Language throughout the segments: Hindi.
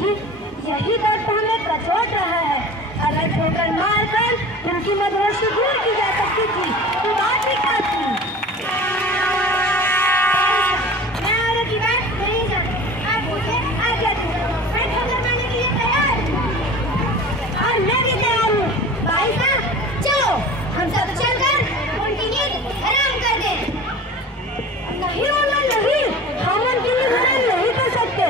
यही दर्द हमें कचोट रहा है। अगर ठोकर मारकर उनकी मदहोशी दूर की जा सकती थी तो बात ही क्या थी। मैं औरों की बात नहीं जानती। आप मुझे आज्ञा दीजिए। मैं ठोकर मारने के लिए तैयार हूँ और मैं भी तैयार हूँ। भाई साहब चलो हम सब चलकर उनकी नींद हराम कर दें। नहीं बोला नहीं, हम उनकी नींद हराम नहीं कर सकते।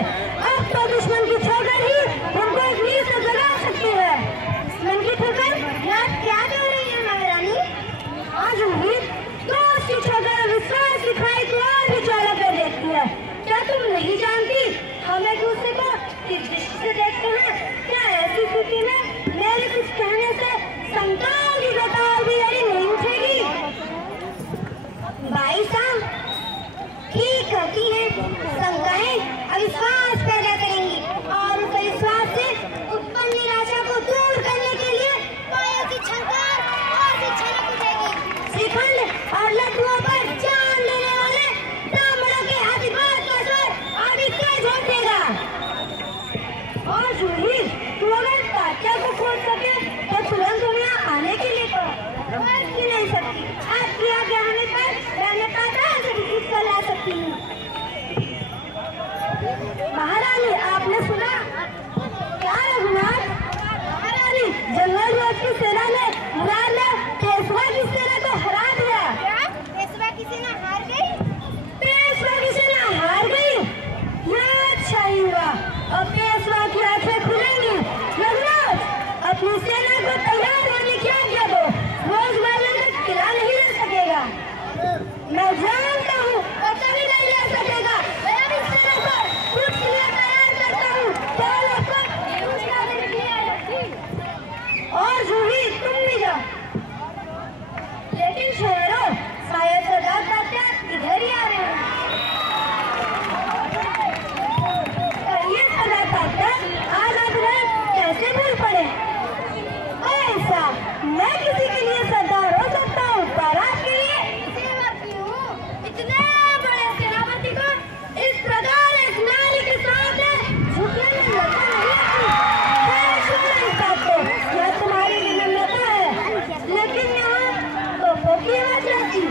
अब तो दुश्मन की ठोकर ही उनको एक नींद से जगा सकती है। दुश्मन की ठोकर याद क्या कर रही है महारानी? आज उम्मीद तो उसकी ठोकर विश्वास दिखाई को और भी चौड़ा कर देती है। क्या तुम नहीं जानती हम एक दूसरे को किस दृष्टि से देखते हैं? क्या ऐसी स्थिति में मेरे कुछ कहने से शंकाओं की कतार भी नहीं उठेगी? भाई साहब ठीक कहती है, शंकाएं अविश्वास पैदा करेंगी और उस अविश्वास से उत्पन्न निराशा को दूर करने के लिए पायों की छंकार और भी छलक उठेगी। श्रीखंड और लड्डुओं पर जान लेने वाले ब्राह्मणों के आशीर्वाद का स्वर आगे तेज हो देगा। और जूही तू अगर तात्या को खोज सके तो तुरंत तुम यहाँ आने के लिए कहो। नहीं सकती, आपकी आज्ञा होने पर मैं पाताल से भी ला सकती हूँ। महारानी आपने सुना क्या रघुनाथ? महारानी जंगल राज की सेना ने मुराद में पेशवा की सेना को हरा दिया। क्या पेशवा की सेना हार गई? पेशवा की सेना हार गई? यह अच्छा ही हुआ। अब पेशवा की आंखें खुलेंगी। रघुनाथ अपनी सेना को तैयार होने की आज्ञा दो। रोजगार तक किला नहीं ले सकेगा। मैं जानता हूँ और कभी नहीं ले सकेगा। मैं अभी सेना को कुछ लिए तैयार करता हूँ। केवल आपको और जूही तुम भी जाओ। लेकिन शहरों शायद सरदार तात्या इधर ही आ रहे हैं। कहिए सरदार तात्या आज आप कैसे भूल पड़े? ऐसा मैं किसी के लिए सरदार हो सकता हूँ पर आपके लिए सेवा की हूँ। इतने बड़े सेनापति को इस प्रकार एक नारी के सामने झुकने में लज्जा नहीं आती। यह तुम्हारी विनम्रता है, लेकिन यहाँ तो की आवाज आती।